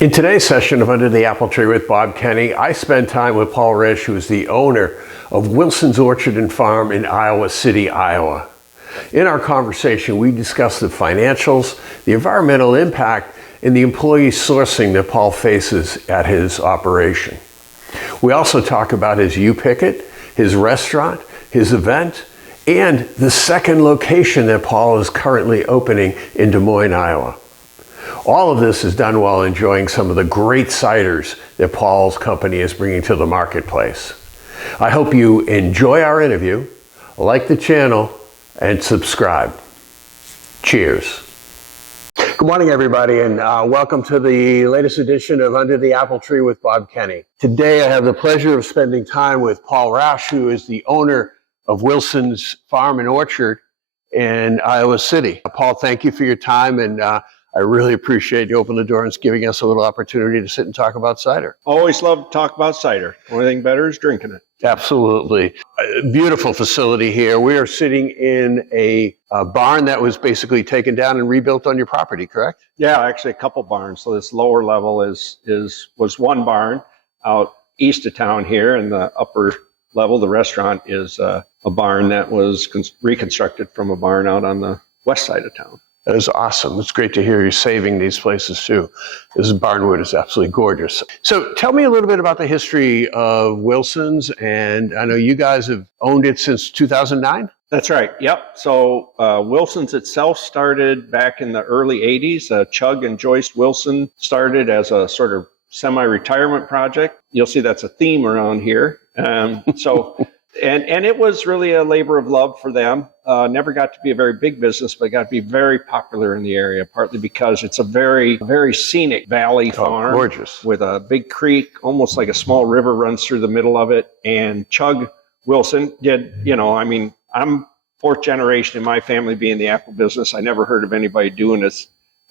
In today's session of Under the Apple Tree with Bob Kenny, I spend time with Paul Rasch, who is the owner of Wilson's Orchard and Farm in Iowa City, Iowa. In our conversation, we discuss the financials, the environmental impact, and the employee sourcing that Paul faces at his operation. We also talk about his U-Picket, his restaurant, his event, and the second location that Paul is currently opening in Des Moines, Iowa. All of this is done while enjoying some of the great ciders that Paul's company is bringing to the marketplace. I hope you enjoy our interview, like the channel, and subscribe. Cheers. Good morning, everybody, and welcome to the latest edition of Under the Apple Tree with Bob Kenny. Today, I have the pleasure of spending time with Paul Rasch, who is the owner of Wilson's Farm and Orchard in Iowa City. Paul, thank you for your time, and I really appreciate you opening the door and giving us a little opportunity to sit and talk about cider. Always love to talk about cider. Only thing better is drinking it. Absolutely. A beautiful facility here. We are sitting in a barn that was basically taken down and rebuilt on your property, correct? Yeah, actually a couple barns. So this lower level was one barn out east of town here, and the upper level, the restaurant, is a barn that was reconstructed from a barn out on the west side of town. That is awesome. It's great to hear you saving these places too. This barnwood is absolutely gorgeous. So tell me a little bit about the history of Wilson's, and I know you guys have owned it since 2009? That's right. Yep. So Wilson's itself started back in the early 80s. Chug and Joyce Wilson started as a sort of semi-retirement project. You'll see that's a theme around here. And it was really a labor of love for them. Never got to be a very big business, but got to be very popular in the area, partly because it's a very, very scenic valley farm. Gorgeous. With a big creek, almost like a small river runs through the middle of it. And Chug Wilson did, I'm fourth generation in my family being the apple business. I never heard of anybody doing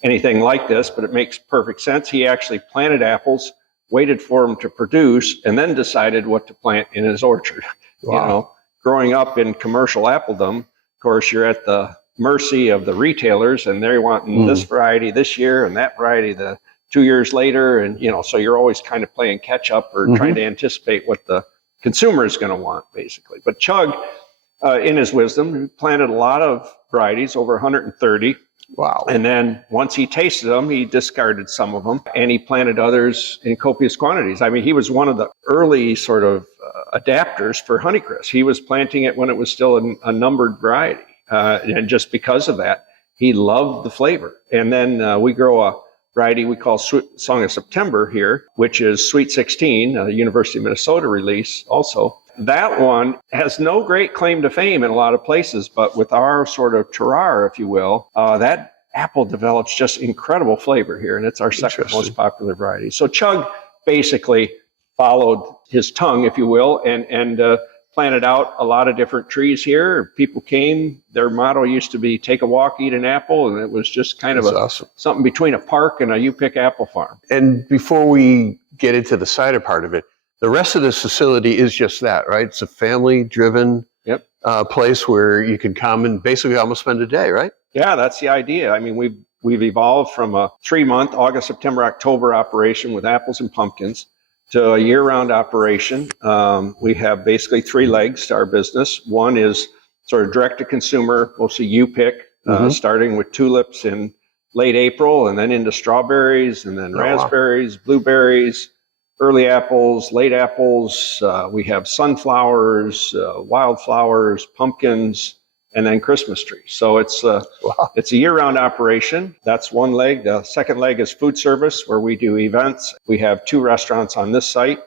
anything like this, but it makes perfect sense. He actually planted apples, waited for them to produce, and then decided what to plant in his orchard. Wow. Growing up in commercial appledom, of course, you're at the mercy of the retailers, and they're wanting this variety this year and that variety the 2 years later. And, so you're always kind of playing catch up or trying to anticipate what the consumer is going to want, basically. But Chug, in his wisdom, planted a lot of varieties, over 130. Wow. And then once he tasted them, he discarded some of them, and he planted others in copious quantities. I mean, he was one of the early sort of adapters for Honeycrisp. He was planting it when it was still a numbered variety. And just because of that, he loved the flavor. And then we grow a variety we call Song of September here, which is Sweet 16, a University of Minnesota release also. That one has no great claim to fame in a lot of places, but with our sort of terroir, if you will, that apple develops just incredible flavor here, and it's our second most popular variety. So Chug basically followed his tongue, if you will, and planted out a lot of different trees here. People came. Their motto used to be "Take a walk, eat an apple," and it was just kind of something between a park and a U-Pick apple farm. And before we get into the cider part of it, the rest of this facility is just that, right? It's a family-driven place where you can come and basically almost spend a day, right? Yeah, that's the idea. I mean, we've evolved from a 3-month, August, September, October operation with apples and pumpkins to a year-round operation. We have basically 3 legs to our business. One is sort of direct-to-consumer, mostly U-Pick, starting with tulips in late April, and then into strawberries, and then raspberries, blueberries, early apples, late apples. We have sunflowers, wildflowers, pumpkins, and then Christmas trees. So it's a year-round operation. That's one leg. The second leg is food service, where we do events. We have 2 restaurants on this site,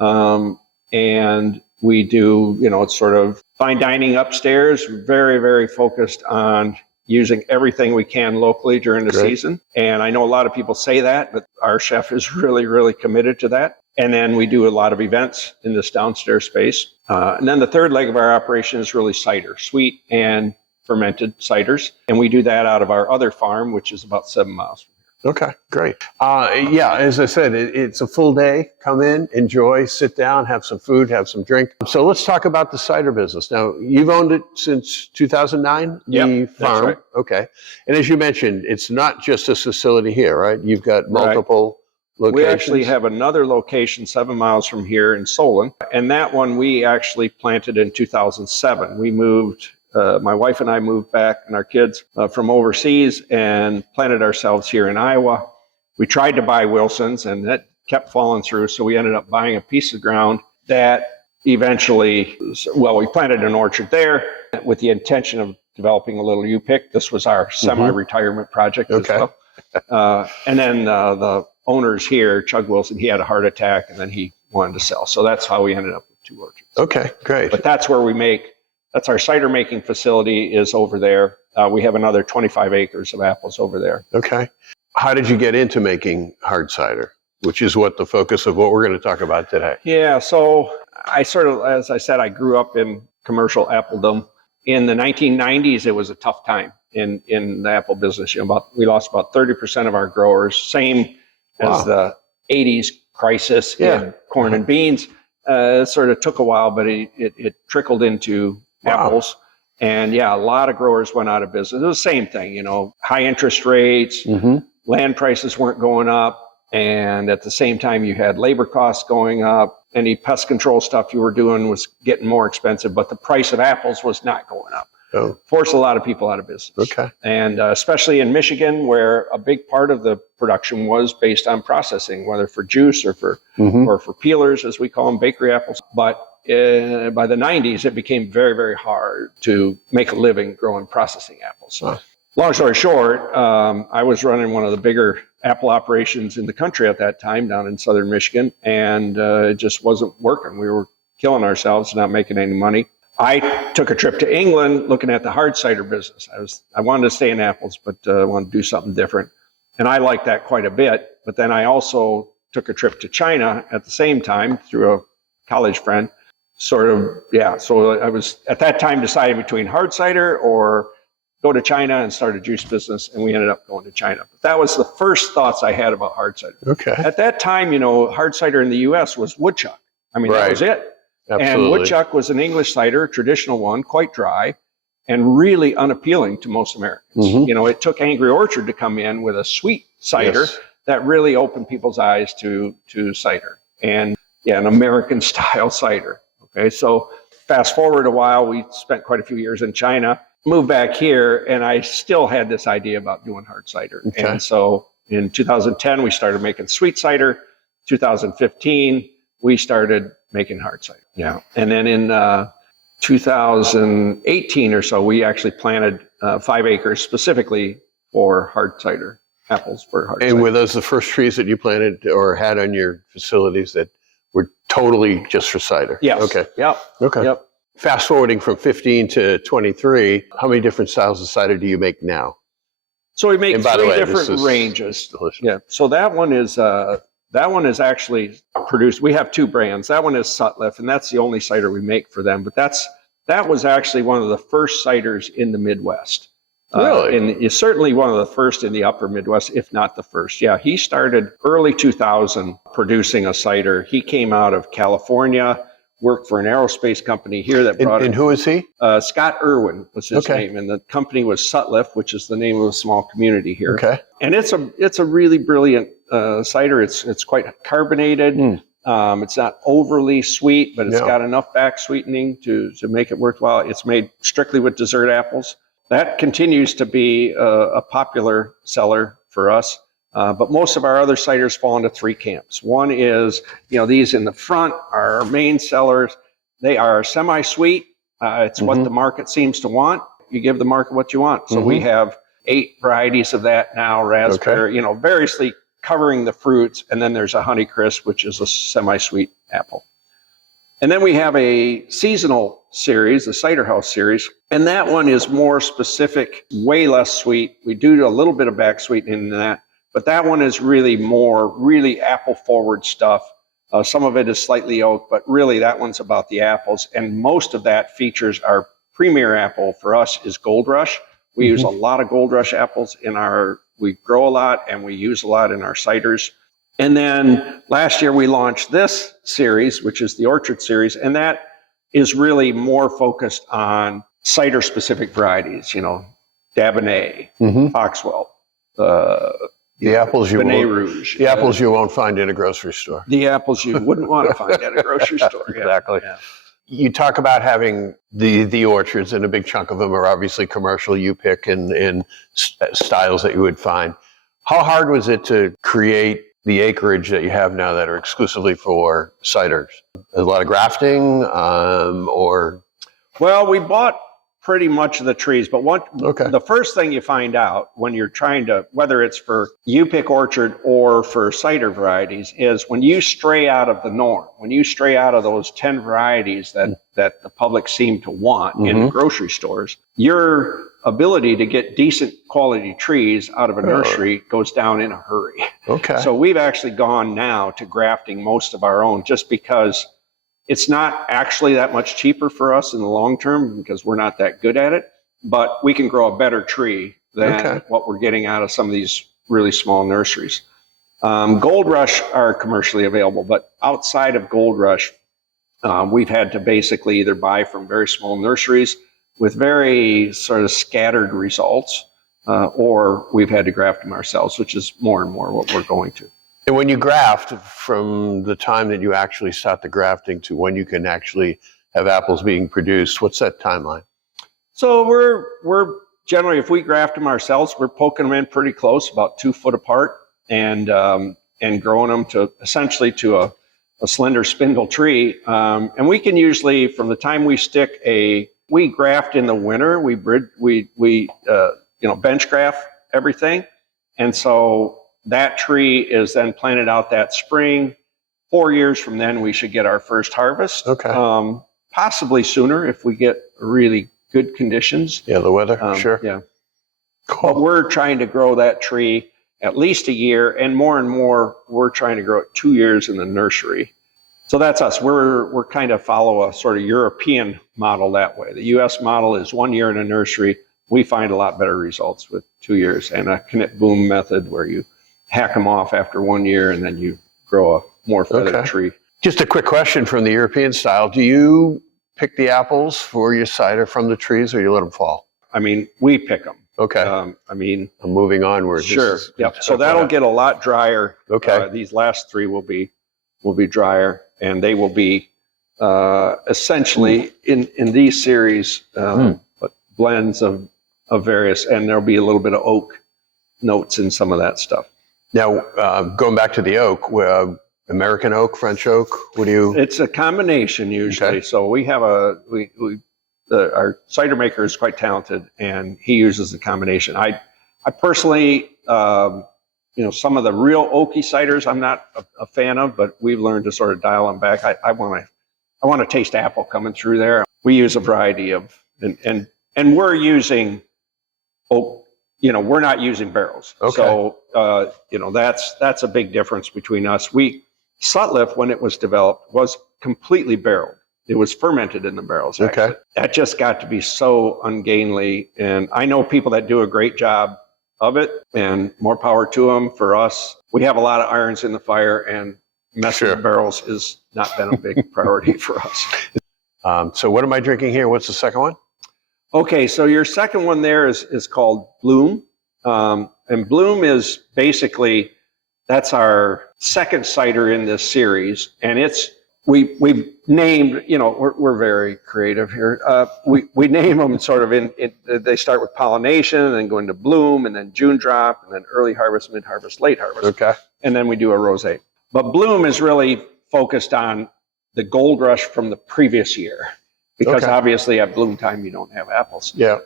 and we do, it's sort of fine dining upstairs. Very, very focused on using everything we can locally during the season. And I know a lot of people say that, but our chef is really, really committed to that. And then we do a lot of events in this downstairs space. And then the third leg of our operation is really cider, sweet and fermented ciders. And we do that out of our other farm, which is about 7 miles from here. Okay, great. As I said, it's a full day. Come in, enjoy, sit down, have some food, have some drink. So let's talk about the cider business. Now, you've owned it since 2009, the farm. That's right. Okay. And as you mentioned, it's not just this facility here, right? You've got multiple locations? We actually have another location 7 miles from here in Solon, and that one we actually planted in 2007. We moved, my wife and I moved back and our kids from overseas and planted ourselves here in Iowa. We tried to buy Wilson's, and that kept falling through, so we ended up buying a piece of ground that eventually, well, we planted an orchard there with the intention of developing a little U-pick. This was our semi-retirement project as well. And then the owners here, Chug Wilson, he had a heart attack and then he wanted to sell. So that's how we ended up with 2 orchards. Okay, great. But that's where that's our cider making facility is over there. We have another 25 acres of apples over there. Okay. How did you get into making hard cider, which is what the focus of what we're going to talk about today? Yeah, so I sort of, as I said, I grew up in commercial appledom. In the 1990s, it was a tough time in the apple business. We lost about 30% of our growers, same as the 80s crisis in corn and beans. It sort of took a while, but it trickled into apples. And a lot of growers went out of business. It was the same thing, high interest rates, land prices weren't going up. And at the same time, you had labor costs going up. Any pest control stuff you were doing was getting more expensive, but the price of apples was not going up. Forced a lot of people out of business. Okay. And especially in Michigan, where a big part of the production was based on processing, whether for juice or for peelers, as we call them, bakery apples. But by the 90s, it became very, very hard to make a living growing processing apples. Long story short, I was running one of the bigger apple operations in the country at that time down in southern Michigan, and it just wasn't working. We were killing ourselves, not making any money. I took a trip to England looking at the hard cider business. I wanted to stay in apples, but I wanted to do something different. And I liked that quite a bit. But then I also took a trip to China at the same time through a college friend. So I was at that time deciding between hard cider or go to China and start a juice business, and we ended up going to China. But that was the first thoughts I had about hard cider. Okay. At that time, hard cider in the U.S. was woodchuck. That was it. Absolutely. And woodchuck was an English cider, a traditional one, quite dry, and really unappealing to most Americans. It took Angry Orchard to come in with a sweet cider that really opened people's eyes to cider, and an American style cider. Okay, so fast forward a while, we spent quite a few years in China, moved back here, and I still had this idea about doing hard cider. Okay. And so in 2010, we started making sweet cider. 2015, we started making hard cider. Yeah. And then in 2018 or so, we actually planted 5 acres specifically for hard cider, apples for hard cider. And were those the first trees that you planted or had on your facilities that were totally just for cider? Yes. Okay. Yep. Okay. Yep. Fast forwarding from 15 to 23, how many different styles of cider do you make now? So we make 3 different ranges. Delicious. Yeah. So that one is actually produced. We have 2 brands. That one is Sutliff, and that's the only cider we make for them. But that was actually one of the first ciders in the Midwest. Really? And it's certainly one of the first in the upper Midwest, if not the first. Yeah, he started early 2000 producing a cider. He came out of California, worked for an aerospace company here that brought And who is he? Scott Irwin was his name, and the company was Sutliff, which is the name of a small community here. Okay. And it's a really brilliant cider. It's quite carbonated. It's not overly sweet, but it's got enough back sweetening to make it worthwhile. It's made strictly with dessert apples. That continues to be a popular seller for us. But most of our other ciders fall into 3 camps. One is, these in the front are our main sellers. They are semi-sweet. It's what the market seems to want. You give the market what you want. So we have 8 varieties of that now, raspberry, variously covering the fruits. And then there's a Honeycrisp, which is a semi-sweet apple. And then we have a seasonal series, the Cider House series, and that one is more specific, way less sweet. We do a little bit of back sweetening in that, but that one is really apple forward stuff. Some of it is slightly oak, but really that one's about the apples. And most of that features our premier apple for us is Gold Rush. We use a lot of Gold Rush apples we grow a lot and we use a lot in our ciders. And then last year we launched this series, which is the Orchard series, and that is really more focused on cider-specific varieties, Dabinett, Foxwell, The apples you Benet won't, Rouge. the apples you won't find in a grocery store. The apples you wouldn't want to find at a grocery store. Yeah. Exactly. Yeah. You talk about having the orchards, and a big chunk of them are obviously commercial. You pick in styles that you would find. How hard was it to create the acreage that you have now that are exclusively for ciders? A lot of grafting, or? Well, we bought pretty much of the trees, but Okay. the first thing you find out when you're trying to, whether it's for you pick orchard or for cider varieties, is when you stray out of the norm, when you stray out of those 10 varieties that the public seem to want in the grocery stores, your ability to get decent quality trees out of a nursery goes down in a hurry. Okay. So we've actually gone now to grafting most of our own, just because it's not actually that much cheaper for us in the long term, because we're not that good at it, but we can grow a better tree than what we're getting out of some of these really small nurseries. Gold Rush are commercially available, but outside of Gold Rush, we've had to basically either buy from very small nurseries with very sort of scattered results, or we've had to graft them ourselves, which is more and more what we're going to. And when you graft, from the time that you actually start the grafting to when you can actually have apples being produced, what's that timeline? So we're generally, if we graft them ourselves, we're poking them in pretty close, about 2 foot apart, and growing them to essentially to a slender spindle tree. And we can usually, from the time we stick we graft in the winter, we bench graft everything, and so that tree is then planted out that spring. 4 years from then, we should get our first harvest. Okay. Possibly sooner if we get really good conditions. Yeah, the weather, sure. Yeah. Cool. But we're trying to grow that tree at least a year, and more, we're trying to grow it 2 years in the nursery. So that's us. We're kind of follow a sort of European model that way. The U.S. model is 1 year in a nursery. We find a lot better results with 2 years, and a knit boom method where you hack them off after 1 year and then you grow a more feathered tree. Just a quick question from the European style. Do you pick the apples for your cider from the trees, or you let them fall? I mean, we pick them. Okay. I'm moving onward. Sure. Yep. So that'll get a lot drier. Okay. These last 3 will be drier, and they will be essentially in these series, but blends of various, and there'll be a little bit of oak notes in some of that stuff. Now, going back to the oak, American oak, French oak, what do you? It's a combination usually. Okay. So we have our cider maker is quite talented, and he uses the combination. I personally, some of the real oaky ciders I'm not a fan of, but we've learned to sort of dial them back. I want to taste apple coming through there. We use a variety of, and we're using oak. We're not using barrels. Okay. So, that's a big difference between us. Sutliff, when it was developed, was completely barreled. It was fermented in the barrels. Actually. Okay. That just got to be so ungainly. And I know people that do a great job of it, and more power to them. For us, we have a lot of irons in the fire, and messing with barrels has not been a big priority for us. So what am I drinking here? What's the second one? Okay, so your second one there is called Bloom. And Bloom is basically, that's our second cider in this series. And we've named, we're very creative here. We name them sort of they start with pollination, and then go into bloom, and then June drop, and then early harvest, mid harvest, late harvest. Okay. And then we do a rosé. But Bloom is really focused on the Gold Rush from the previous year. Because obviously at bloom time, you don't have apples. Yeah.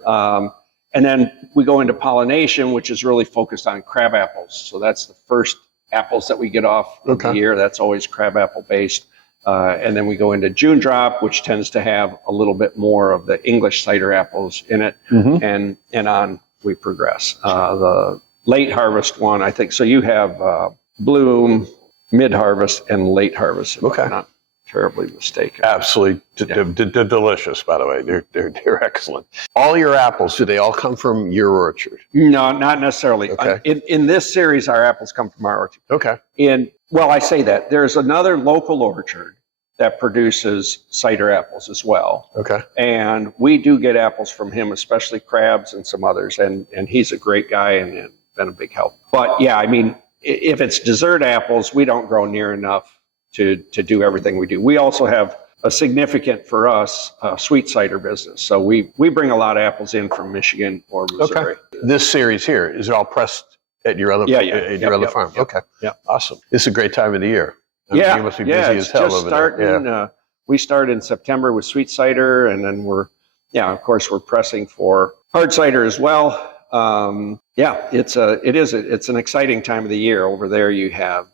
And then we go into pollination, which is really focused on crab apples. So that's the first apples that we get off of the year. That's always crab apple based. And then we go into June drop, which tends to have a little bit more of the English cider apples in it. Mm-hmm. And on we progress. The late harvest one, I think, so you have bloom, mid harvest, and late harvest. If I'm not terribly mistaken. Absolutely delicious, by the way. They're excellent. All your apples, do they all come from your orchard? No, not necessarily. Okay. In this series, our apples come from our orchard. Okay. I say that. There's another local orchard that produces cider apples as well. Okay. And we do get apples from him, especially crabs and some others. And he's a great guy, and been a big help. But yeah, I mean, if it's dessert apples, we don't grow near enough to do everything we do. We also have a significant, for us, sweet cider business. So we bring a lot of apples in from Michigan or Missouri. Okay. This series here, is it all pressed at your other farm? Yep. Okay. Yeah. Awesome. This is a great time of the year. I mean, you must be busy as hell over starting, there. we start in September with sweet cider, and then of course, we're pressing for hard cider as well. It's an exciting time of the year. Over there, you have,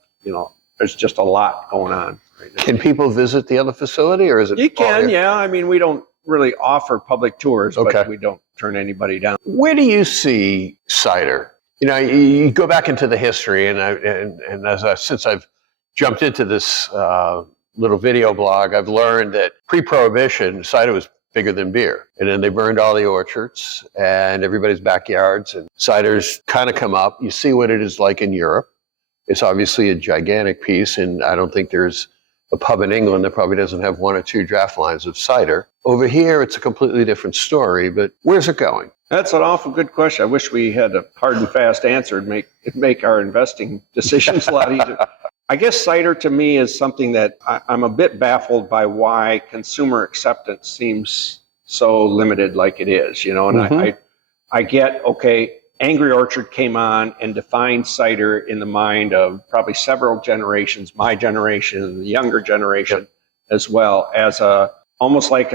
there's just a lot going on right now. Can people visit the other facility, or is it? You can, I mean, we don't really offer public tours, but we don't turn anybody down. Where do you see cider? You go back into the history, since I've jumped into this little video blog, I've learned that pre-Prohibition, cider was bigger than beer. And then they burned all the orchards and everybody's backyards, and ciders kind of come up. You see what it is like in Europe. It's obviously a gigantic piece, and I don't think there's a pub in England that probably doesn't have 1 or 2 draft lines of cider. Over here, it's a completely different story, but where's it going? That's an awful good question. I wish we had a hard and fast answer to make our investing decisions a lot easier. I guess cider to me is something that I'm a bit baffled by why consumer acceptance seems so limited like it is, and I get, okay, Angry Orchard came on and defined cider in the mind of probably several generations, my generation, the younger generation as well, as almost like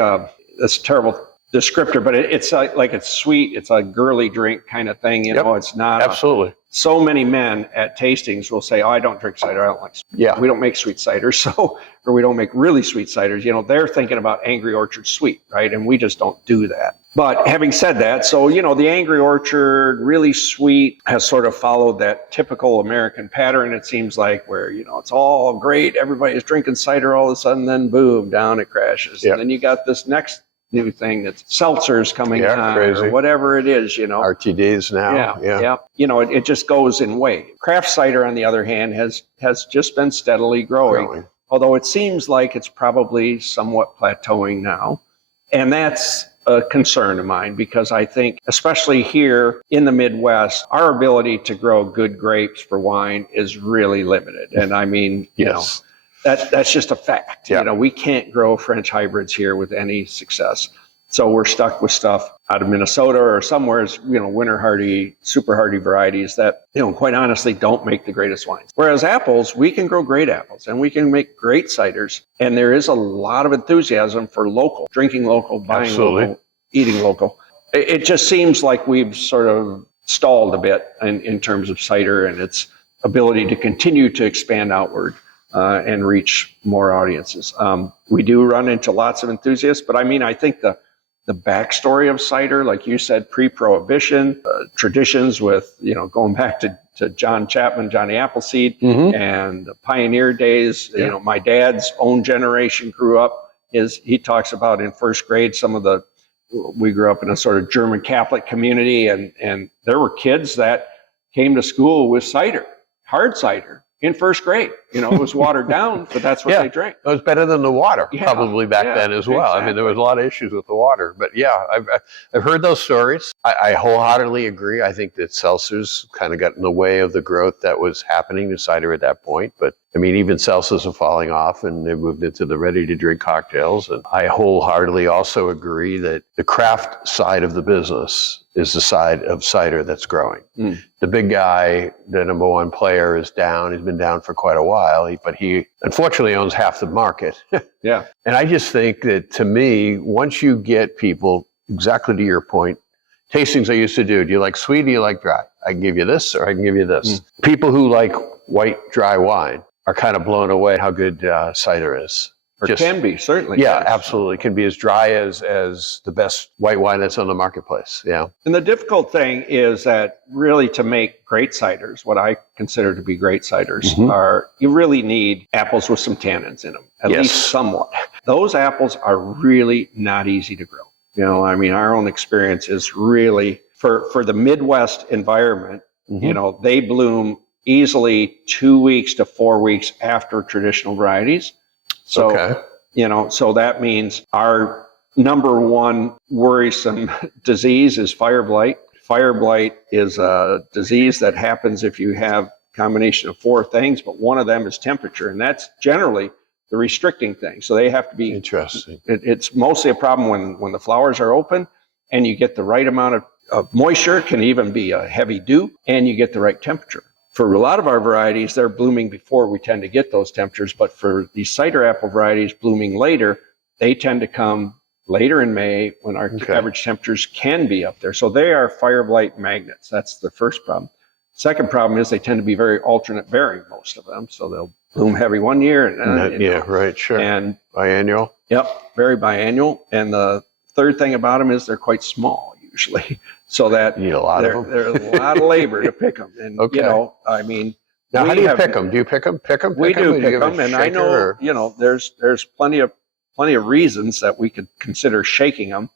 this terrible descriptor, but it's like it's sweet, it's a girly drink kind of thing, it's not. Absolutely. So many men at tastings will say, "Oh, I don't drink cider. I don't like cider. We don't make sweet cider, or we don't make really sweet ciders." They're thinking about Angry Orchard sweet, right? And we just don't do that. But having said that, so, the Angry Orchard, really sweet, has sort of followed that typical American pattern, it seems like, where, it's all great. Everybody's drinking cider all of a sudden, then boom, down it crashes. And then you got this next new thing that's seltzers coming on, crazy. Or whatever it is, RTDs now. It just goes in waves. Craft cider, on the other hand, has just been steadily growing. Although it seems like it's probably somewhat plateauing now. And that's a concern of mine, because I think, especially here in the Midwest, our ability to grow good grapes for wine is really limited. And I mean, that's just a fact. We can't grow French hybrids here with any success. So we're stuck with stuff out of Minnesota or somewhere, winter hardy, super hardy varieties that, quite honestly, don't make the greatest wines. Whereas apples, we can grow great apples and we can make great ciders. And there is a lot of enthusiasm for local, drinking local, buying local, eating local. It just seems like we've sort of stalled a bit in terms of cider and its ability to continue to expand outward. And reach more audiences. We do run into lots of enthusiasts, but I mean, I think the backstory of cider, like you said, pre-Prohibition, traditions with, going back to John Chapman, Johnny Appleseed, and the pioneer days, my dad's own generation grew up, he talks about in first grade, we grew up in a sort of German Catholic community, and there were kids that came to school with cider, hard cider, in first grade. It was watered down, but that's what they drank. It was better than the water, probably back then as well. Exactly. I mean, there was a lot of issues with the water, but I've heard those stories. I wholeheartedly agree. I think that seltzers kind of got in the way of the growth that was happening to cider at that point. But I mean, even seltzers are falling off, and they moved into the ready-to-drink cocktails. And I wholeheartedly also agree that the craft side of the business is the side of cider that's growing. The big guy, the number one player, is down. He's been down for quite a while, but he unfortunately owns half the market. And I just think that, to me, once you get people, exactly to your point, tastings I used to do you like sweet, do you like dry? I can give you this, or I can give you this. People who like white, dry wine are kind of blown away how good cider is. Or can be, certainly. Yeah, absolutely. It can be as dry as the best white wine that's on the marketplace. Yeah. And the difficult thing is that really, to make great ciders, what I consider to be great ciders, are you really need apples with some tannins in them, at least somewhat. Those apples are really not easy to grow. I mean, our own experience is really, for the Midwest environment, they bloom easily 2 weeks to 4 weeks after traditional varieties. So, so that means our number one worrisome disease is fire blight. Fire blight is a disease that happens if you have a combination of 4 things, but one of them is temperature, and that's generally the restricting thing. So they have to be Interesting. It's mostly a problem when the flowers are open and you get the right amount of moisture. It can even be a heavy dew, and you get the right temperature. For a lot of our varieties, they're blooming before we tend to get those temperatures, but for these cider apple varieties blooming later, they tend to come later in May when our average temperatures can be up there. So they are fire blight magnets. That's the first problem. Second problem is they tend to be very alternate bearing, most of them. So they'll bloom heavy one year. Right, sure. And biannual? Yep, very biannual. And the third thing about them is they're quite small usually. So that you need a lot of them. There's a lot of labor to pick them. And, you know, I mean. Now, how do you pick them? Do you pick them? We do pick them. And I know, you know, there's plenty of reasons that we could consider shaking them.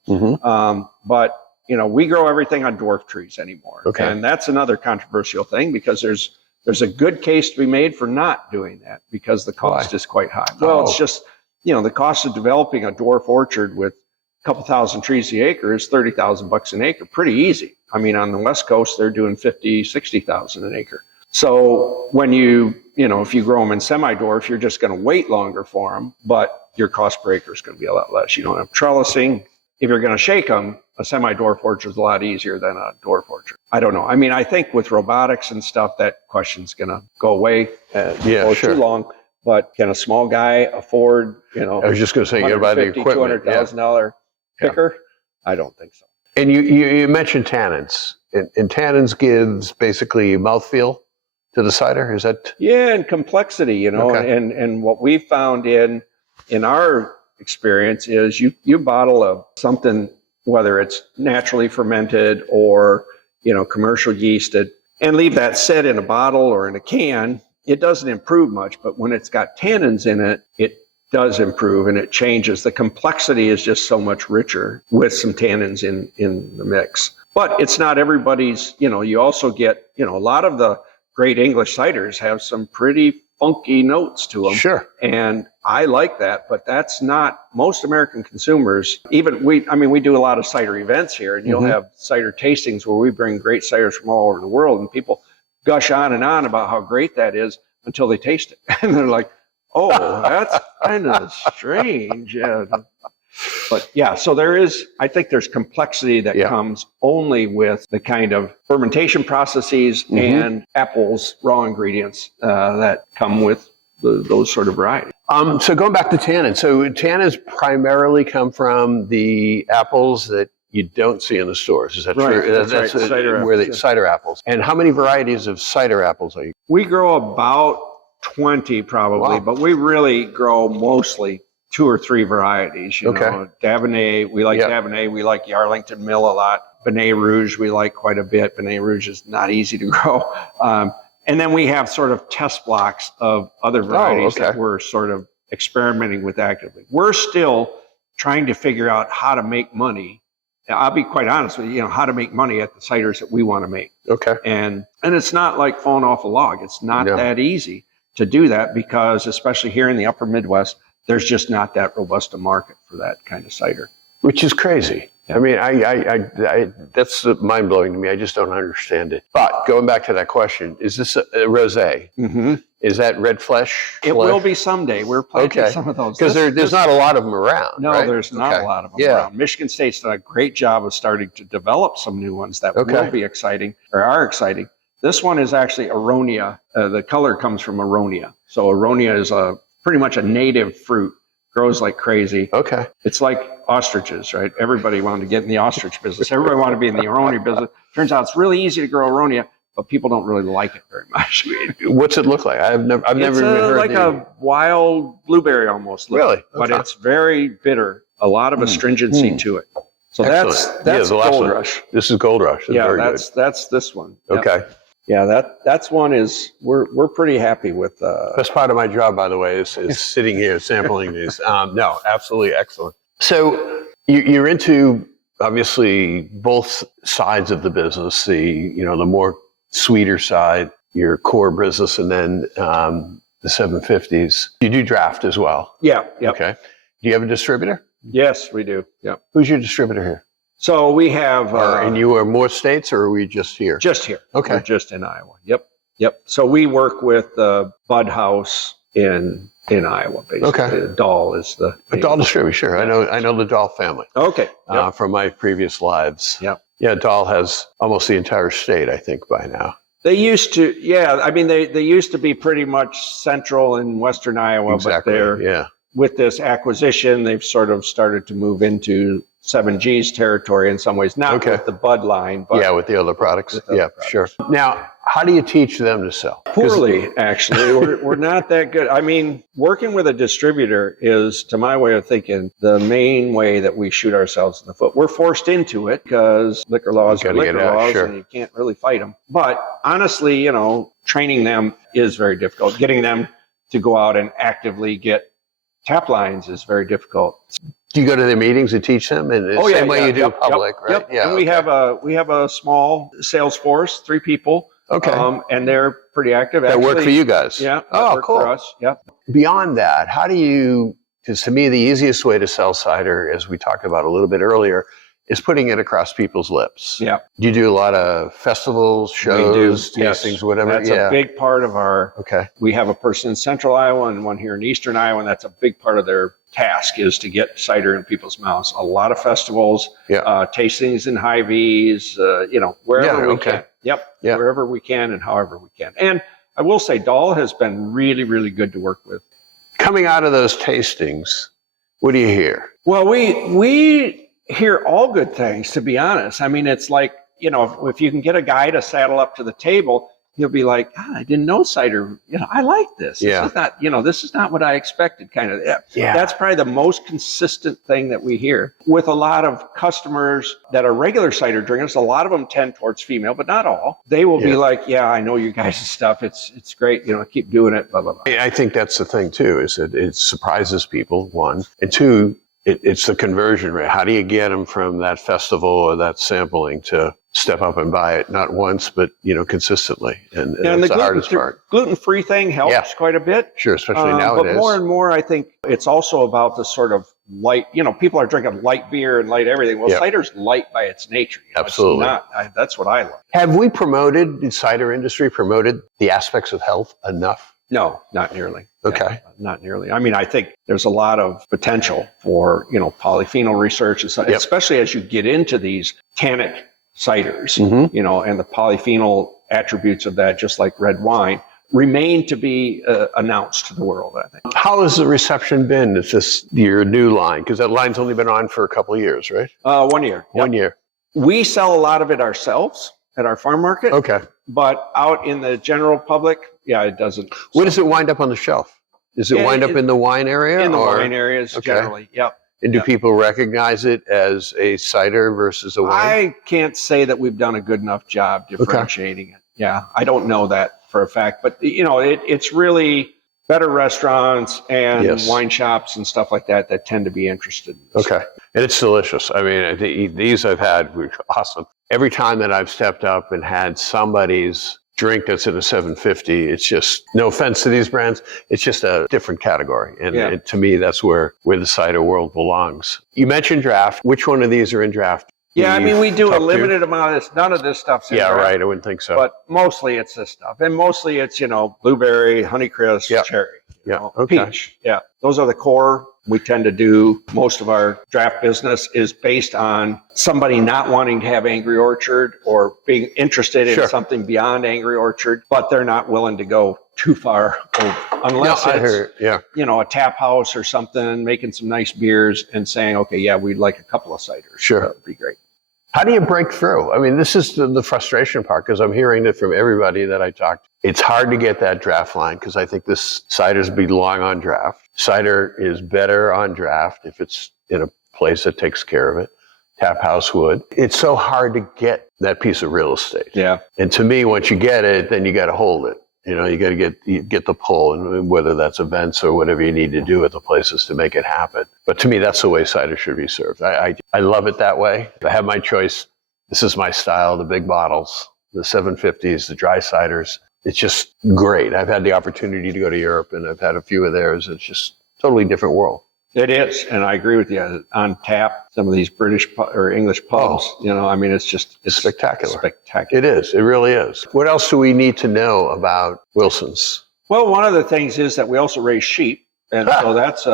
But, you know, we grow everything on dwarf trees anymore. And that's another controversial thing because there's a good case to be made for not doing that because the cost is quite high. Well, it's just, you know, the cost of developing a dwarf orchard with a couple thousand trees the acre is $30,000 an acre. Pretty easy. I mean, on the West Coast, they're doing 50, 60,000 an acre. So when you know, if you grow them in semi-dwarf, you're just going to wait longer for them, but your cost per acre is going to be a lot less. You don't have trellising. If you're going to shake them, a semi-dwarf orchard is a lot easier than a dwarf orchard. I don't know. I mean, I think with robotics and stuff, that question's going to go away too long. But can a small guy afford, you know, I was just going to say, you got to buy the equipment. $200,000 picker? I don't think so. And you mentioned tannins. And tannins gives basically mouthfeel to the cider. Is that? Yeah, and complexity, you know, and what we found in our experience is you bottle something, whether it's naturally fermented or, you know, commercial yeasted, and leave that set in a bottle or in a can, it doesn't improve much. But when it's got tannins in it, it does improve and it changes. The complexity is just so much richer with some tannins in the mix. But it's not everybody's, you know, you also get, you know, a lot of the great English ciders have some pretty funky notes to them. Sure. And I like that, but that's not most American consumers. Even we do a lot of cider events here, and you'll have cider tastings where we bring great ciders from all over the world, and people gush on and on about how great that is until they taste it. And they're like, oh, that's kind of strange. Yeah. But yeah, so I think there's complexity that comes only with the kind of fermentation processes and apples, raw ingredients that come with those sort of varieties. So going back to tannins, so tannins primarily come from the apples that you don't see in the stores. Is that true? That's right. Cider apples. And how many varieties of cider apples are you? We grow about 20 probably, but we really grow mostly 2 or 3 varieties. You know, Davonnet, we like Davonnet. We like Yarlington Mill a lot. Benet Rouge, we like quite a bit. Benet Rouge is not easy to grow. And then we have sort of test blocks of other varieties that we're sort of experimenting with actively. We're still trying to figure out how to make money. I'll be quite honest with you, how to make money at the ciders that we want to make. And it's not like falling off a log. It's not that easy to do that because, especially here in the upper Midwest, there's just not that robust a market for that kind of cider. Which is crazy. I mean, I that's mind-blowing to me. I just don't understand it. But going back to that question, is this a rosé? Is that red flesh? It will be someday. We're planting some of those. Because there's not a lot of them around, No, right? There's not a lot of them around. Michigan State's done a great job of starting to develop some new ones that will be exciting, or are exciting. This one is actually Aronia. The color comes from Aronia. So Aronia is pretty much a native fruit. Grows like crazy. It's like ostriches, right? Everybody wanted to get in the ostrich business. Everybody wanted to be in the Aronia business. Turns out it's really easy to grow Aronia, but people don't really like it very much. What's it look like? I've never even heard like a wild blueberry almost. But it's very bitter. A lot of astringency to it. So that's Gold Rush. This is Gold Rush. That's this one. Okay. Yeah, that's one is we're pretty happy with. Best part of my job, by the way, is sitting here sampling these. No, absolutely excellent. So you're into obviously both sides of the business. The more sweeter side, your core business, and then the 750s. You do draft as well. Yeah. Okay. Do you have a distributor? Yes, we do. Yeah. Who's your distributor here? So we have, and you are more states, or are we just here? just here. Okay. We're just in Iowa. Yep. So we work with the Bud House in Iowa, basically. Okay. Dahl is the Dahl Distributor, sure. I know the Dahl family. Okay. Yep. From my previous lives. Yep. Yeah, Dahl has almost the entire state, I think, by now. They used to, I mean, they used to be pretty much central in western Iowa, Exactly. but with this acquisition, they've sort of started to move into 7G's territory in some ways, not with the Bud line, but with the other products. Sure. Now, how do you teach them to sell? Poorly, actually. We're not that good. I mean, working with a distributor is, to my way of thinking, the main way that we shoot ourselves in the foot. We're forced into it because liquor laws are liquor laws, and you can't really fight them. But honestly, training them is very difficult. Getting them to go out and actively get tap lines is very difficult. Do you go to their meetings and teach them? And the same way you do public, right? Yep. Yeah. And we have a small sales force, 3 people. Okay. And they're pretty active. That work for you guys. Yeah. Oh, cool. For us. Yeah. Beyond that, how do you, because to me, the easiest way to sell cider, as we talked about a little bit earlier, is putting it across people's lips. Yeah. Do you do a lot of festivals, shows, tastings, whatever? That's a big part of our, Okay. We have a person in central Iowa and one here in eastern Iowa, and that's a big part of their task is to get cider in people's mouths. A lot of festivals, tastings in Hy-Vees, wherever we can. Yep. Wherever we can and however we can. And I will say Dahl has been really, really good to work with. Coming out of those tastings, what do you hear? Well, we hear all good things, to be honest. I mean, it's like, if you can get a guy to saddle up to the table, he'll be like, God, I didn't know cider. I like this. This is not, this is not what I expected, kind of. Yeah. That's probably the most consistent thing that we hear. With a lot of customers that are regular cider drinkers, a lot of them tend towards female, but not all. They will be like, yeah, I know you guys' stuff. It's great. Keep doing it, blah, blah, blah. I think that's the thing, too, is that it surprises people, one. And two, it's the conversion rate. How do you get them from that festival or that sampling to step up and buy it, not once, but consistently? And that's the hardest part. Gluten-free thing helps quite a bit. Sure, especially nowadays. But more and more, I think it's also about the sort of light. People are drinking light beer and light everything. Well, cider's light by its nature. Absolutely. That's what I like. Have we promoted the cider industry? Promoted the aspects of health enough? No, not nearly. Okay. Not nearly. I mean, I think there's a lot of potential for, polyphenol research, and stuff, especially as you get into these tannic ciders, and the polyphenol attributes of that, just like red wine, remain to be announced to the world, I think. How has the reception been? It's just your new line, because that line's only been on for a couple of years, right? 1 year. 1 year. We sell a lot of it ourselves at our farm market. Okay. But out in the general public, it doesn't. Where does it wind up on the shelf? Does it wind up in the wine area? In the wine areas, generally, yep. And do people recognize it as a cider versus a wine? I can't say that we've done a good enough job differentiating it. Yeah, I don't know that for a fact. But, it's really better restaurants and wine shops and stuff like that tend to be interested in this. Okay. And it's delicious. I mean, these I've had were awesome. Every time that I've stepped up and had somebody's drink that's in a 750, it's just, no offense to these brands, it's just a different category. And to me, that's where the cider world belongs. You mentioned draft. Which one of these are in draft? Yeah, I mean, we do a limited amount of this. None of this stuff's in draft. Right. I wouldn't think so. But mostly it's this stuff. And mostly it's, blueberry, Honeycrisp, cherry. Peach. Yeah. Those are the core. We tend to do most of our draft business is based on somebody not wanting to have Angry Orchard or being interested in something beyond Angry Orchard, but they're not willing to go too far unless it's, a tap house or something, making some nice beers and saying, okay, we'd like a couple of ciders. Sure. That would be great. How do you break through? I mean, this is the frustration part, because I'm hearing it from everybody that I talk to. It's hard to get that draft line, because I think this ciders belong on draft. Cider is better on draft if it's in a place that takes care of it. Tap house would. It's so hard to get that piece of real estate. Yeah. And to me, once you get it, then you got to hold it. You got to get the pull, and whether that's events or whatever you need to do at the places to make it happen. But to me, that's the way cider should be served. I love it that way. If I have my choice, this is my style, the big bottles, the 750s, the dry ciders. It's just great. I've had the opportunity to go to Europe, and I've had a few of theirs. It's just a totally different world. It is, and I agree with you. On tap, some of these British or English pubs, I mean, it's Spectacular. Spectacular. It is. It really is. What else do we need to know about Wilson's? Well, one of the things is that we also raise sheep, and so that's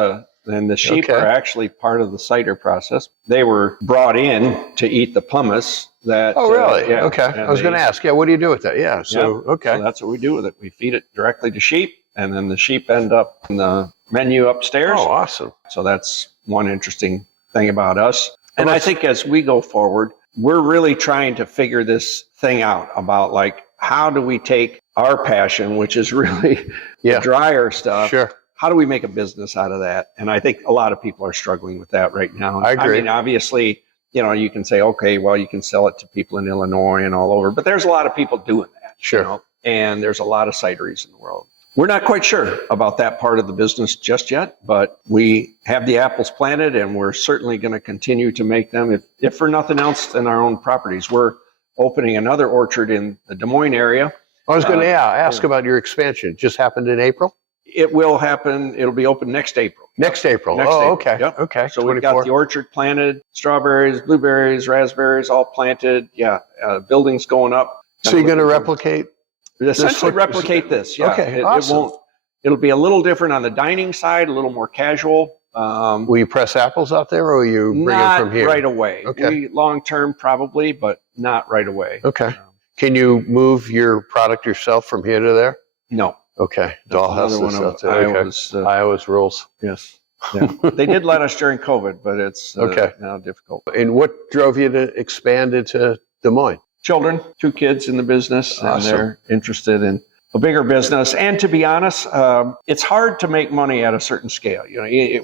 and the sheep are actually part of the cider process. They were brought in to eat the pumice. Oh, really? Yeah. Okay. I was going to ask. Yeah. What do you do with that? Yeah. So okay. So that's what we do with it. We feed it directly to sheep, and then the sheep end up in the menu upstairs. Oh, awesome. So that's one interesting thing about us. And I think as we go forward, we're really trying to figure this thing out about like, how do we take our passion, which is really the drier stuff? Sure. How do we make a business out of that? And I think a lot of people are struggling with that right now. I agree. I mean, obviously, you can say, okay, well, you can sell it to people in Illinois and all over, but there's a lot of people doing that. Sure. And there's a lot of cideries in the world. We're not quite sure about that part of the business just yet, but we have the apples planted, and we're certainly going to continue to make them, if for nothing else, in our own properties. We're opening another orchard in the Des Moines area. I was going to ask about your expansion. It just happened in April? It will happen. It'll be open next April. Next April. Next April. Okay. Yep. Okay. So we've got the orchard planted, strawberries, blueberries, raspberries, all planted. Yeah. Buildings going up. So you're going to replicate? Essentially replicate this. Yeah. Okay. Awesome. It'll be a little different on the dining side, a little more casual. Will you press apples out there, or will you bring it from here? Not right away. Okay. Long term, probably, but not right away. Okay. Can you move your product yourself from here to there? No. Okay. Dollhouse Iowa's, Iowa's rules. Yes. Yeah. They did let us during COVID, but it's now difficult. And what drove you to expand into Des Moines? Children, 2 kids in the business, and they're interested in a bigger business. And to be honest, it's hard to make money at a certain scale.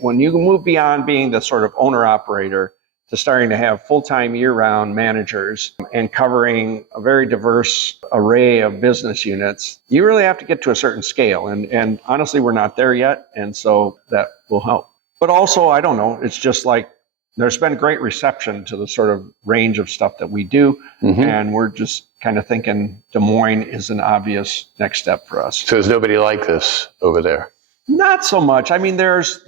When you move beyond being the sort of owner-operator to starting to have full-time year-round managers and covering a very diverse array of business units, you really have to get to a certain scale. And honestly, we're not there yet, and so that will help. But also, I don't know, it's just like there's been great reception to the sort of range of stuff that we do, and we're just kind of thinking Des Moines is an obvious next step for us. So there's nobody like this over there? Not so much. I mean, there's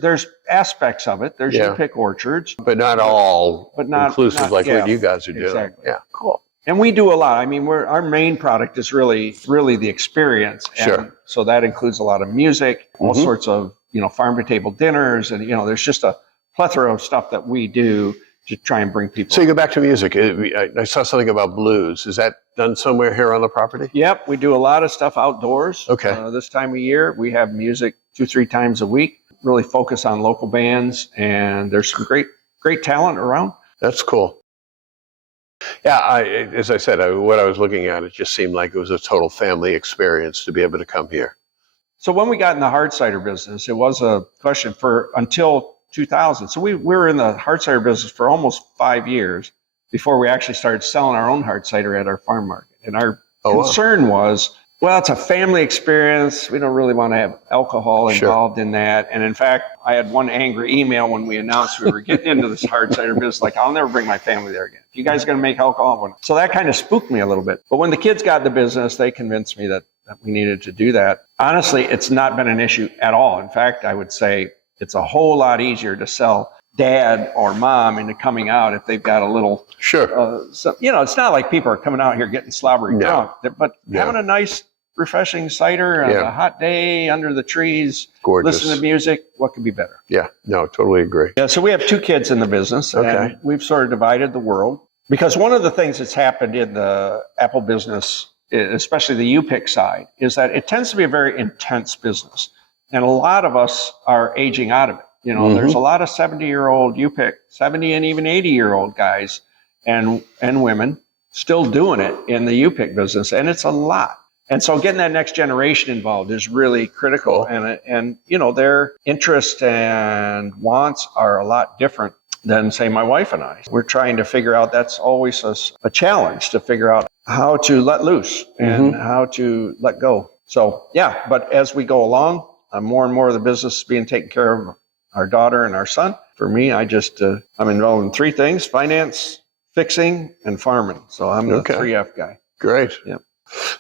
aspects of it. There's U-pick orchards, but not all, but not inclusive like what you guys are doing. Exactly. Yeah, cool. And we do a lot. I mean, our main product is really the experience. And so that includes a lot of music, all sorts of farm to table dinners, and there's just a plethora of stuff that we do to try and bring people. So you go back to music. I saw something about blues. Is that done somewhere here on the property? Yep, we do a lot of stuff outdoors. Okay. This time of year, we have music 2-3 times a week. Really focus on local bands, and there's some great talent around. That's cool. Yeah, as I said, what I was looking at, it just seemed like it was a total family experience to be able to come here. So when we got in the hard cider business, it was a question until 2000. So we were in the hard cider business for almost 5 years before we actually started selling our own hard cider at our farm market. And our concern was, well, it's a family experience. We don't really want to have alcohol involved in that. And in fact, I had one angry email when we announced we were getting into this hard cider business, like, I'll never bring my family there again. If you guys are going to make alcohol. So that kind of spooked me a little bit. But when the kids got in the business, they convinced me that we needed to do that. Honestly, it's not been an issue at all. In fact, I would say it's a whole lot easier to sell dad or mom into coming out if they've got a little. It's not like people are coming out here getting slobbery drunk, but having a nice, refreshing cider on a hot day under the trees, listen to music. What could be better? Yeah, no, totally agree. Yeah, so we have 2 kids in the business, and we've sort of divided the world, because one of the things that's happened in the apple business, especially the U-pick side, is that it tends to be a very intense business. And a lot of us are aging out of it. There's a lot of 70-year-old U-pick, 70 and even 80-year-old guys and women still doing it in the U-pick business, and it's a lot. And so getting that next generation involved is really critical. And their interests and wants are a lot different than, say, my wife and I. We're trying to figure out, that's always a challenge, to figure out how to let loose and how to let go. So, but as we go along, more and more of the business is being taken care of our daughter and our son. For me, I'm involved in 3 things: finance, fixing, and farming. So I'm the 3F guy. Great. Yep.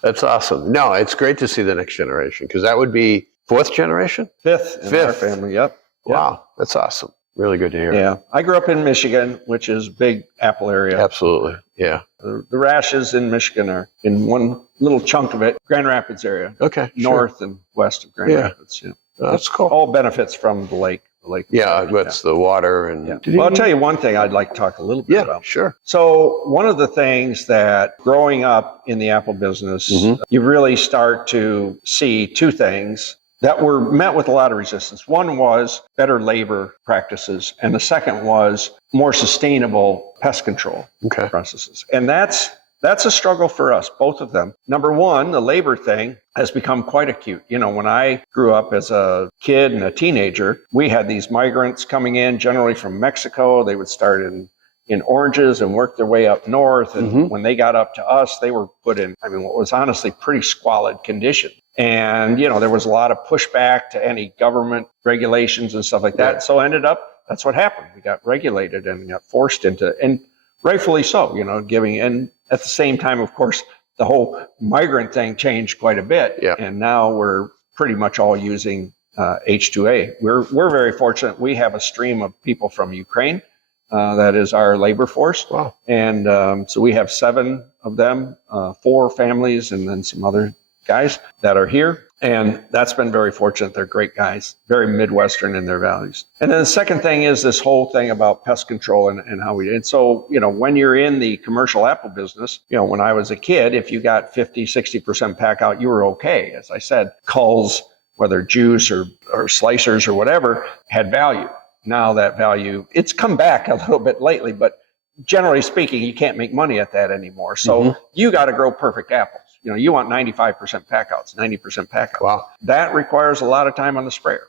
That's awesome. No, it's great to see the next generation, because that would be 4th generation? 5th in our family, yep. Wow, that's awesome. Really good to hear. Yeah. I grew up in Michigan, which is a big apple area. Absolutely. Yeah. The Rashes in Michigan are in one little chunk of it, Grand Rapids area. Okay. North and west of Grand Rapids. Yeah. That's cool. All benefits from the lake. Yeah, that's the water. And Well, I'll tell you one thing I'd like to talk a little bit about. Sure. So one of the things that growing up in the apple business, you really start to see two things that were met with a lot of resistance. One was better labor practices, and the second was more sustainable pest control processes. And that's a struggle for us, both of them. Number one, the labor thing has become quite acute. You know, when I grew up as a kid and a teenager, we had these migrants coming in, generally from Mexico. They would start in oranges and work their way up north. And when they got up to us, they were put in, what was honestly pretty squalid condition. And, there was a lot of pushback to any government regulations and stuff like that. Right. So ended up, that's what happened. We got regulated and got forced into, and rightfully so, and at the same time, of course, the whole migrant thing changed quite a bit. Yeah. And now we're pretty much all using H2A. We're very fortunate. We have a stream of people from Ukraine. That is our labor force. Wow. And so we have 7 of them, 4 families, and then some other guys that are here. And that's been very fortunate. They're great guys, very Midwestern in their values. And then the second thing is this whole thing about pest control and how we did. So, when you're in the commercial apple business, when I was a kid, if you got 50, 60% pack out, you were okay. As I said, culls, whether juice or slicers or whatever, had value. Now that value, it's come back a little bit lately, but generally speaking, you can't make money at that anymore. So you got to grow perfect apples. You want 95% packouts, 90% packouts. Wow. That requires a lot of time on the sprayer.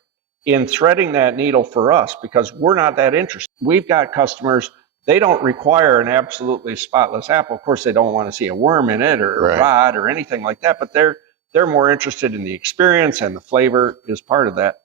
In threading that needle for us, because we're not that interested. We've got customers, they don't require an absolutely spotless apple. Of course, they don't want to see a worm in it or a rot or anything like that, but they're more interested in the experience, and the flavor is part of that.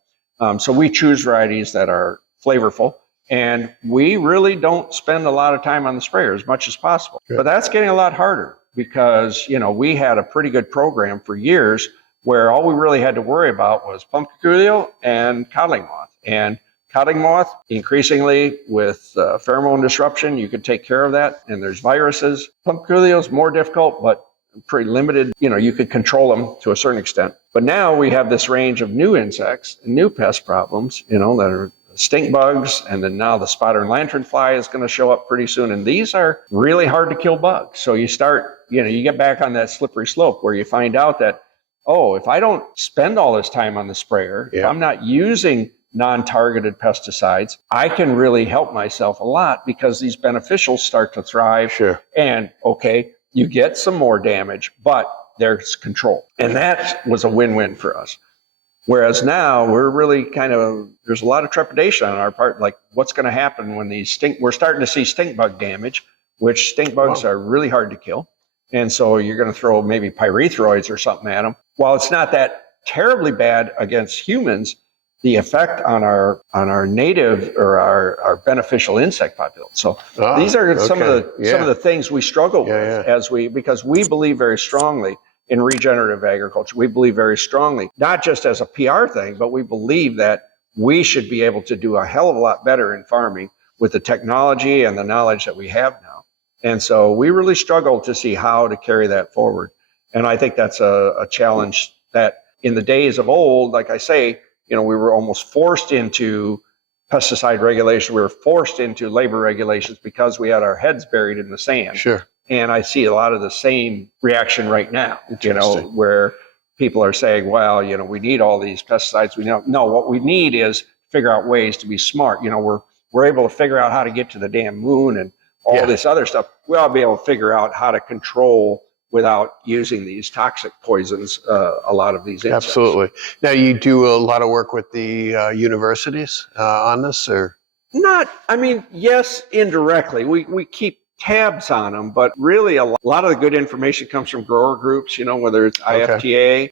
So we choose varieties that are flavorful. And we really don't spend a lot of time on the sprayer as much as possible. Good. But that's getting a lot harder because, we had a pretty good program for years where all we really had to worry about was pumpkins and codling moth. And codling moth, increasingly with pheromone disruption, you could take care of that. And there's viruses. Pumpkins is more difficult, but pretty limited. You could control them to a certain extent. But now we have this range of new insects and new pest problems, that are stink bugs, and then now the spotter and lanternfly is going to show up pretty soon. And these are really hard to kill bugs. So you start, you get back on that slippery slope where you find out that, if I don't spend all this time on the sprayer, if I'm not using non-targeted pesticides, I can really help myself a lot because these beneficials start to thrive. Sure. And you get some more damage, but there's control. And that was a win-win for us. Whereas now we're really there's a lot of trepidation on our part, like what's going to happen when we're starting to see stink bug damage, which stink bugs are really hard to kill. And so you're going to throw maybe pyrethroids or something at them. While it's not that terribly bad against humans, the effect on our native or our beneficial insect population. So these are some of the things we struggle with because we believe very strongly in regenerative agriculture. We believe very strongly, not just as a PR thing, but we believe that we should be able to do a hell of a lot better in farming with the technology and the knowledge that we have now. And so we really struggle to see how to carry that forward. And I think that's a challenge that in the days of old, like I say, we were almost forced into pesticide regulation. We were forced into labor regulations because we had our heads buried in the sand. Sure. And I see a lot of the same reaction right now, where people are saying, well, we need all these pesticides. No, what we need is figure out ways to be smart. We're able to figure out how to get to the damn moon and all this other stuff. We ought to be able to figure out how to control without using these toxic poisons, a lot of these insects. Absolutely. Now, you do a lot of work with the universities on this, or? Yes, indirectly. We keep tabs on them, but really a lot of the good information comes from grower groups, whether it's IFTA.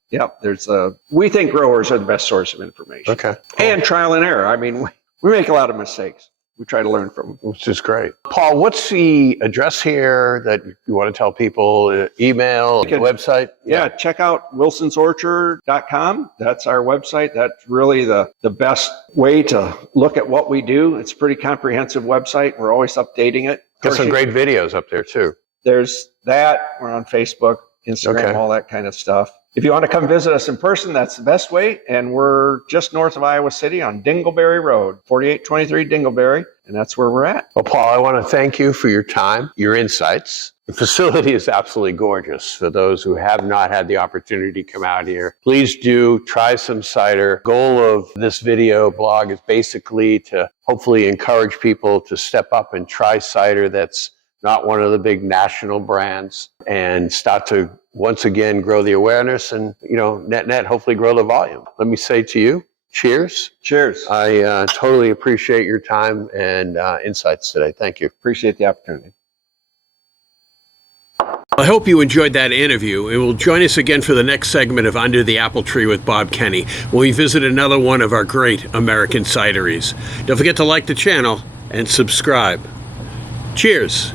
We think growers are the best source of information. Okay. Cool. And trial and error. We make a lot of mistakes. we try to learn from them. Which is great. Paul, what's the address here that you want to tell people? Email, website? Yeah, check out wilsonsorchard.com. That's our website. That's really the best way to look at what we do. It's a pretty comprehensive website. We're always updating it. Got some great videos up there too. There's that. We're on Facebook, Instagram, all that kind of stuff. If you want to come visit us in person, that's the best way. And we're just north of Iowa City on Dingleberry Road, 4823 Dingleberry. And that's where we're at. Well, Paul, I want to thank you for your time, your insights. The facility is absolutely gorgeous. For those who have not had the opportunity to come out here, please do try some cider. Goal of this video blog is basically to hopefully encourage people to step up and try cider that's not one of the big national brands, and start to once again grow the awareness and, net, hopefully grow the volume. Let me say to you, cheers. Cheers. I totally appreciate your time and insights today. Thank you. Appreciate the opportunity. I hope you enjoyed that interview and will join us again for the next segment of Under the Apple Tree with Bob Kenny, when we visit another one of our great American cideries. Don't forget to like the channel and subscribe. Cheers.